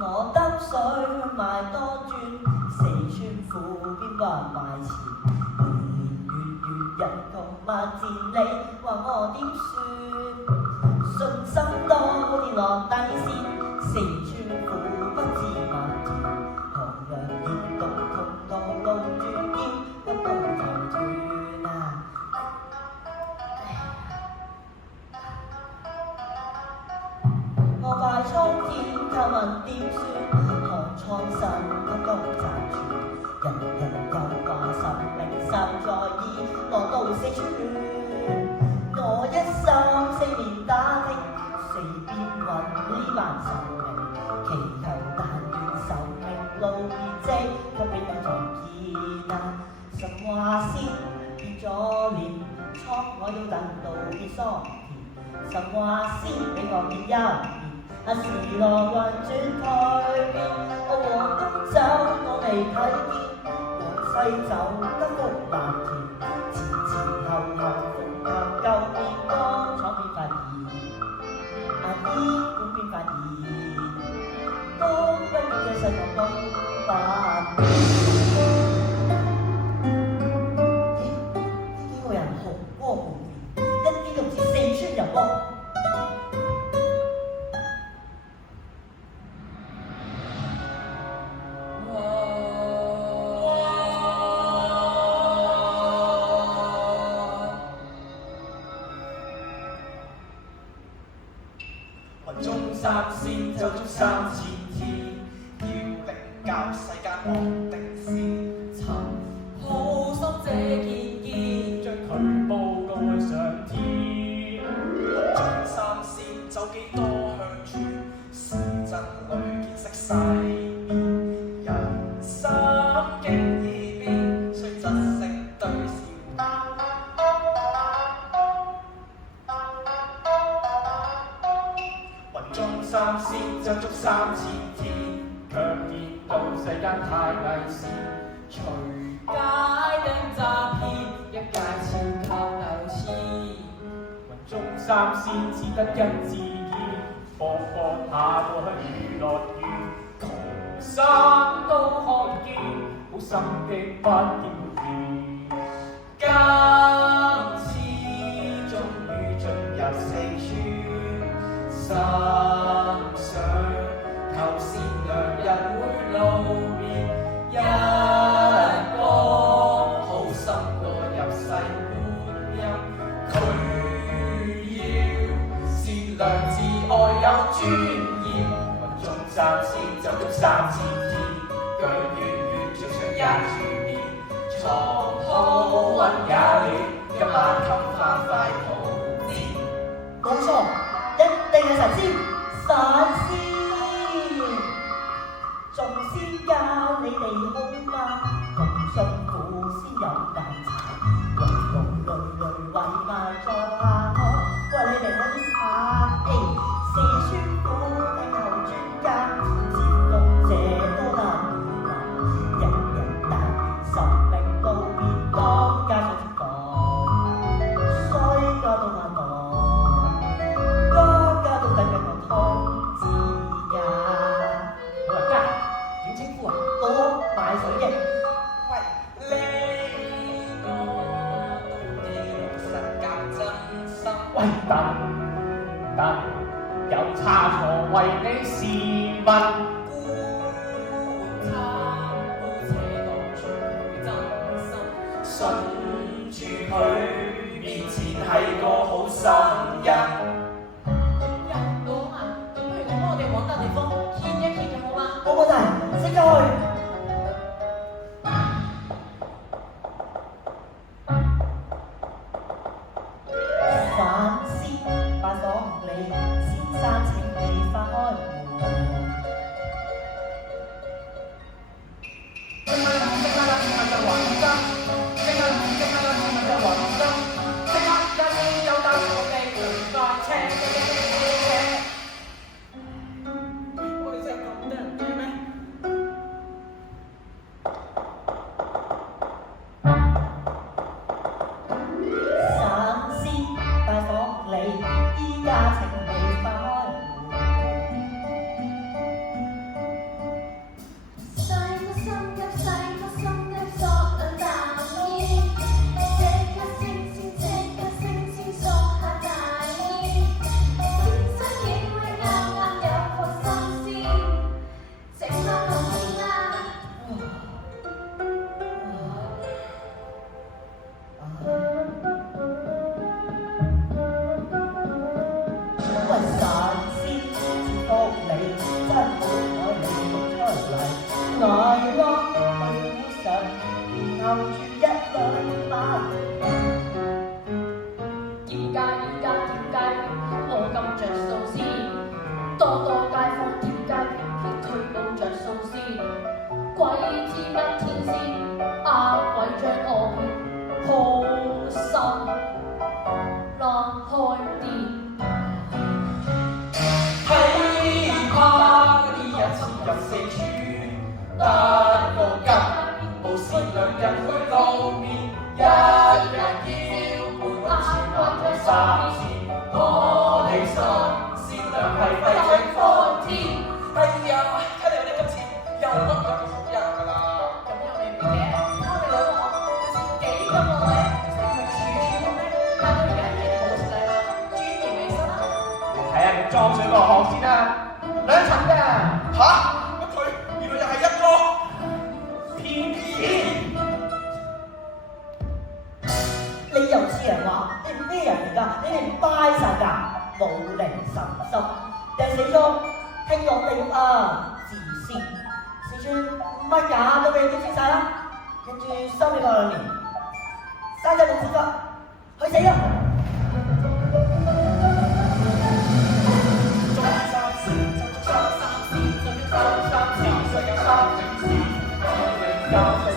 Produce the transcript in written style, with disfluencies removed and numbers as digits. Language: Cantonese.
我兜水去賣多轉，四川褲邊個人賣錢？月人同罵戰你，話我點算？信心多跌落底線，四川褲不知賣錢，同樣熱動同道路轉腰，一刀就斷啊！我快倉田就問點算？看蒼生不都賺住，人人又話神明受在意，我到四川，我一心四面打聽，四邊揾呢班神明，祈求但願壽命路變跡，卻比較在見啊！神話先變咗臉，滄海都等到變桑田，神話先俾我變優。時來運轉蛻變，我往東走我未睇見，往西走得福藍田，前後逢向舊面當廠變發現，醫館變發現，都不如嘅細路都發現。呢個人紅光滿面，一啲都唔似四川人喎。中三先走足3000天，要領教世間安定先。尋好心這件件，將佢報告去上天。中三先走幾多鄉村，市鎮裏見識世面。人生經已變，雖質性對笑。中三先走足3000天，卻見到世間太危險。隨街頂詐騙，一介超級有錢。中三先只得一支煙，放下過去娛樂園，窮生都看見，好心的不要變。今次終於進入四川，心想求善良人會露面，一個好心過入世觀音，佢要善良自愛有尊嚴。群眾三先走足3000天，腳軟軟着上一處面，床鋪溫也暖，一晚冚翻塊鋪墊。冇錯，一定係神仙，神仙。問。信住佢面前係個好心人。人講啊，不如咁，我哋揾笪地方歇一歇就好嗎？冇問題，即刻去。反思拜訪你，先生請你發開門。我哋真係咁得人驚咩？反思拜訪你，依家請你發開門。細個心急，細個心急，索兩啖煙，即刻升仙，即刻升仙，索下大煙。先生影位啱啱有個新鮮，整返個先啦。喂，神仙祝福你，真好彩你出嚟，捱落去神，然後住一兩晚。點解我咁着數先？多街坊點解佢到着數先？鬼知今天先，鬼將我騙，好心難開店。睇怕嗰啲人潛入四處，得個吉，無事兩日去露面，一日要半個錢銀3次，我哋新鮮量係廢長方天。哎呀，睇嚟我哋今次又乜咁好人㗎啦！咁又未必嘅，我哋兩個就算幾咁努力，識佢處處都叻，但佢而家已經冇勢啦，專業起身啦。睇下佢裝水個殼先啦，2層㗎。嚇！乜佢原來又係一個騙子！你又似人話你係咩人嚟㗎？你哋唔拜神㗎？冇靈神心，定死咗聽落地獄啊！自私，四川乜嘢都俾你知晒啦，跟住收你個2年，生仔冇資格，去死啦！中三次，中三次，中三次，世界3件事，2099。